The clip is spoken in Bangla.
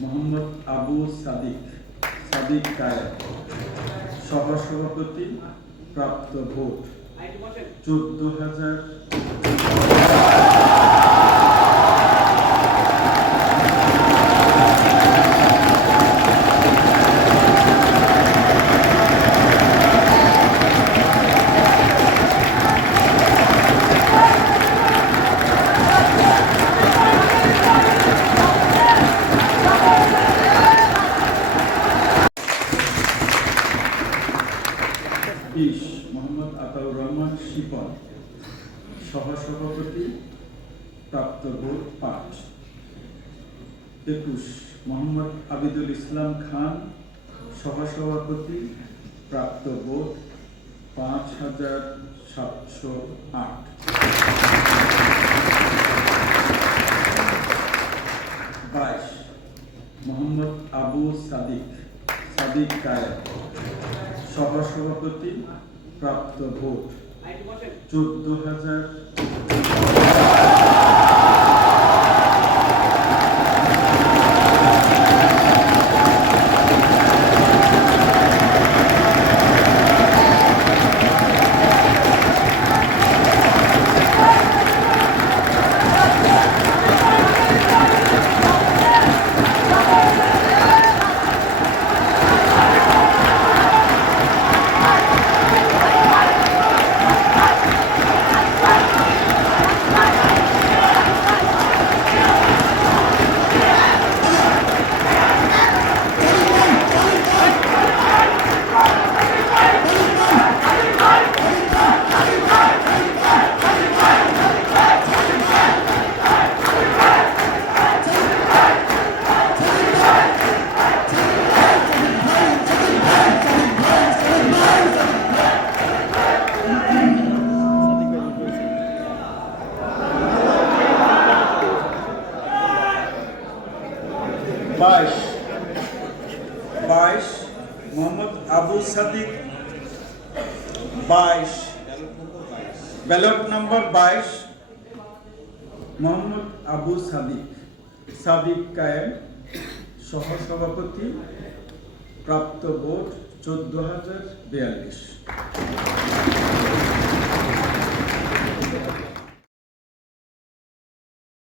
মোহাম্মদ আবু সাদিক সাদিক কায়ের সহসভাপতি প্রাপ্ত ভোট চোদ্দ হাজার বিশ মোহাম্মদ আতাউর রহমান শিপন, সহসভাপতি, প্রাপ্ত ভোট পাঁচ। একুশ, মোহাম্মদ আবিদুল ইসলাম খান, সহসভাপতি, প্রাপ্ত ভোট পাঁচ হাজার সাতশো আট। বাইশ, মোহাম্মদ আবু সাদিক সাদিক কায়ের সভাপতি প্রাপ্ত ভোট চোদ্দ হাজার। বাইশ। বাইশ, মোহাম্মদ আবু সাদিক, বাইশ। ব্যালট নম্বর বাইশ, মোহাম্মদ আবু সাদিক। সাদিক কায়েম। সহসভাপতি, প্রাপ্ত ভোট চোদ্দ হাজার বিয়াল্লিশ।